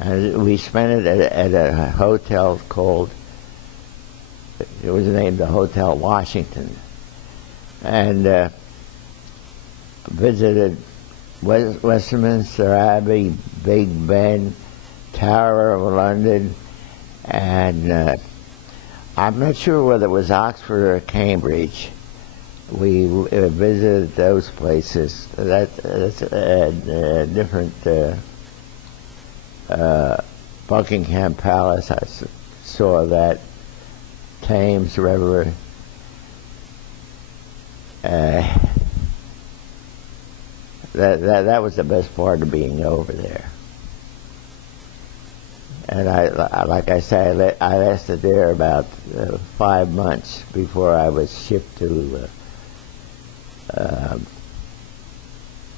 And we spent it at a hotel called, it was named the Hotel Washington, and visited Westminster Abbey, Big Ben, Tower of London, and I'm not sure whether it was Oxford or Cambridge. We visited those places. That's different. Buckingham Palace, I saw that. Thames River. That was the best part of being over there. And I like I said, I lasted there about 5 months before I was shipped to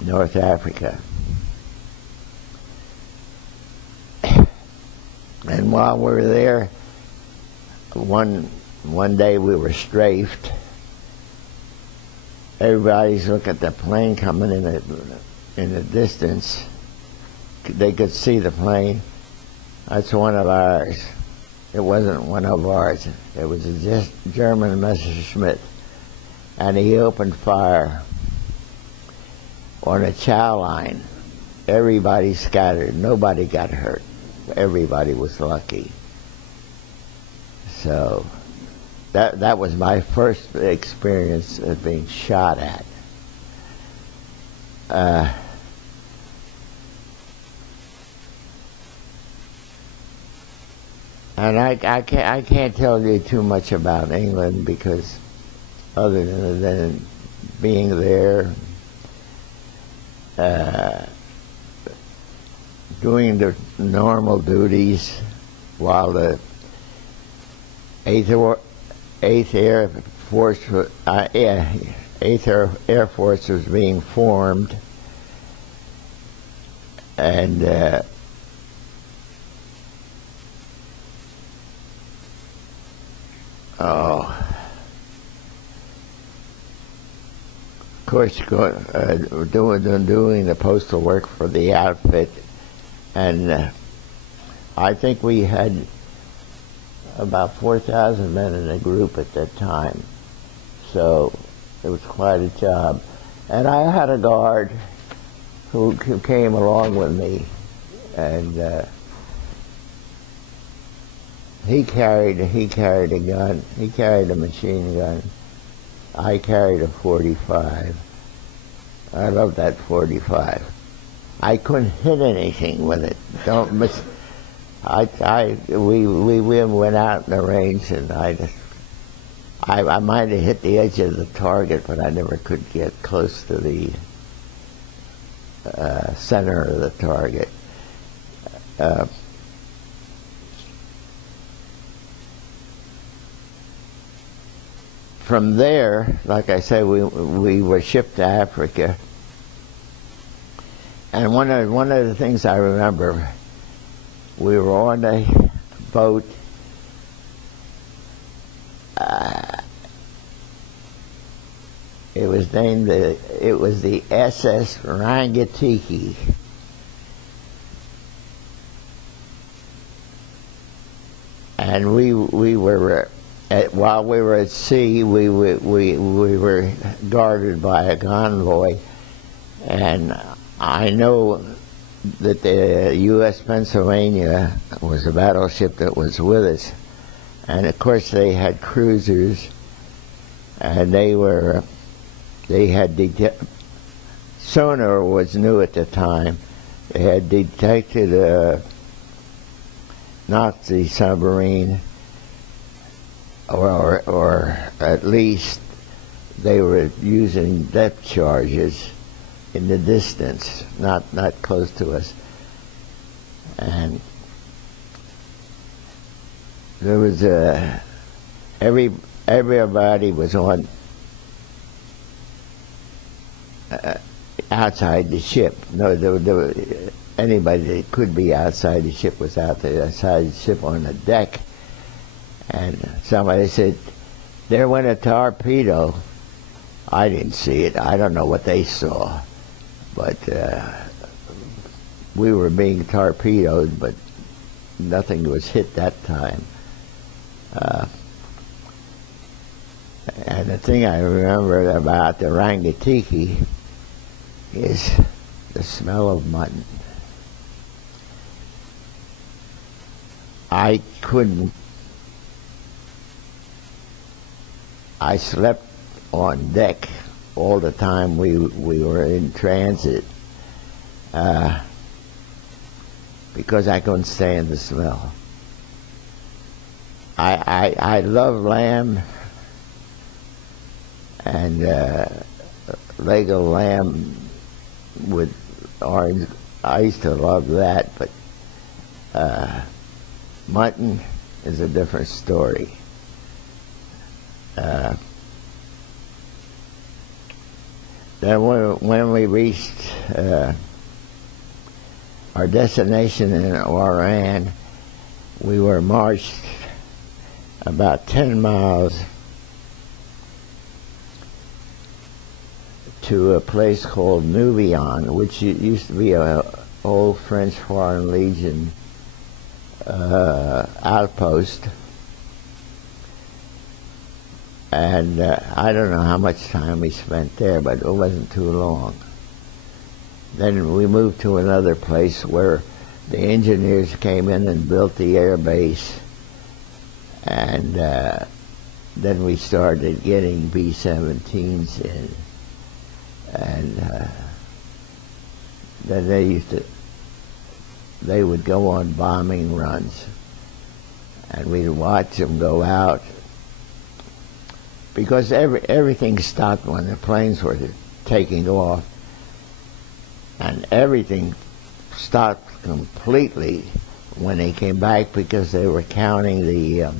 North Africa. And while we were there, one day we were strafed. Everybody's looking at the plane coming in the distance. They could see the plane. That's one of ours. It wasn't one of ours. It was a German Messerschmitt, and he opened fire on a chow line. Everybody scattered. Nobody got hurt. Everybody was lucky. So that was my first experience of being shot at. And I can't tell you too much about England, because other than being there, doing the normal duties while the 8th Air Force was being formed, and of course, doing the postal work for the outfit, and I think we had about 4,000 men in a group at that time, so it was quite a job. And I had a guard who came along with me, and he carried a gun. He carried a machine gun. I carried a .45. I love that .45. I couldn't hit anything with it. Don't miss. We went out in the range, and I might have hit the edge of the target, but I never could get close to the center of the target. From there, like I said, we were shipped to Africa, and one of the things I remember, we were on a boat. It was the SS Rangatiki. And we were while we were at sea, we were guarded by a convoy, and I know that the U.S. Pennsylvania was a battleship that was with us, and of course they had cruisers, and they had sonar was new at the time. They had detected a Nazi submarine, or at least they were using depth charges in the distance, not close to us. And there was everybody was on outside the ship. No, anybody that could be outside the ship was outside the ship on the deck. And somebody said, "There went a torpedo." I didn't see it. I don't know what they saw. But we were being torpedoed, but nothing was hit that time. And the thing I remember about the Rangatiki is the smell of mutton. I slept on deck all the time we were in transit because I couldn't stand the smell. I love lamb and leg of lamb with orange. I used to love that, but mutton is a different story. Then when we reached our destination in Oran, we were marched about 10 miles to a place called Nouvion, which used to be an old French Foreign Legion outpost. And I don't know how much time we spent there, but it wasn't too long. Then we moved to another place where the engineers came in and built the air base, and then we started getting B-17s in, and then they would go on bombing runs, and we'd watch them go out, because everything stopped when the planes were taking off, and everything stopped completely when they came back, because they were counting the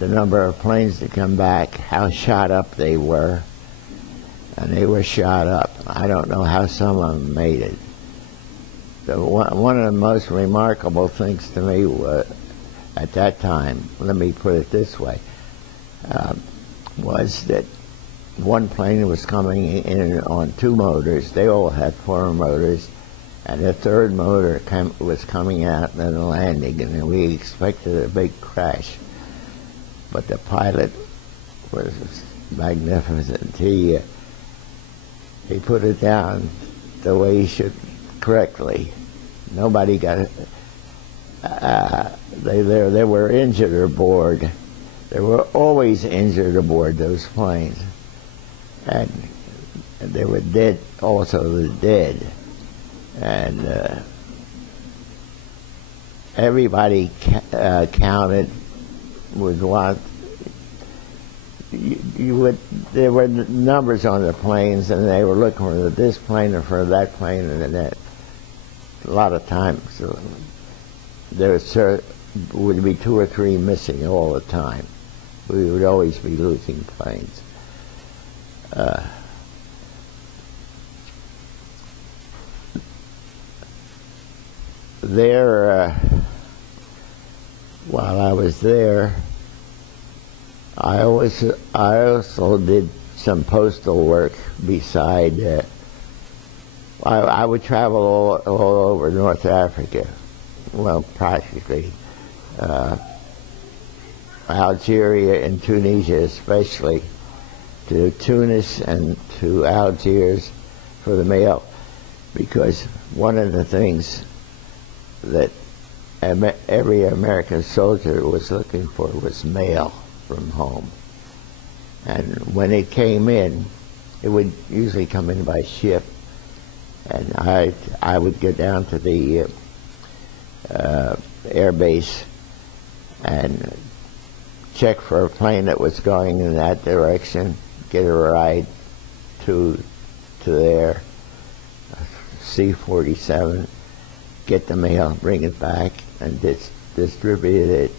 number of planes to come back, how shot up they were, and they were shot up. I don't know how some of them made it. One of the most remarkable things to me was, at that time, let me put it this way, was that one plane was coming in on 2 motors. They all had 4 motors, and the third motor was coming out and then landing, and we expected a big crash. But the pilot was magnificent. He put it down the way he should, correctly. Nobody got it. They were injured aboard. They were always injured aboard those planes. And they were dead, also the dead. And everybody counted with what you would. There were numbers on the planes, and they were looking for this plane or for that plane and that. A lot of times there would be 2 or 3 missing all the time. We would always be losing planes. While I was there, I also did some postal work beside. I would travel all over North Africa, well, practically. Algeria and Tunisia especially, to Tunis and to Algiers for the mail, because one of the things that every American soldier was looking for was mail from home. And when it came in, it would usually come in by ship, and I would go down to the air base and check for a plane that was going in that direction, get a ride to there, C-47, get the mail, bring it back, and distribute it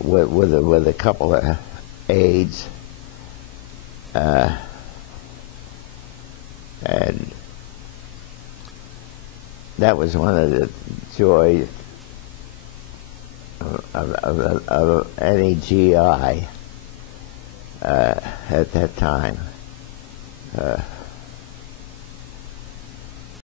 with a couple of aides. And that was one of the joys of any GI at that time.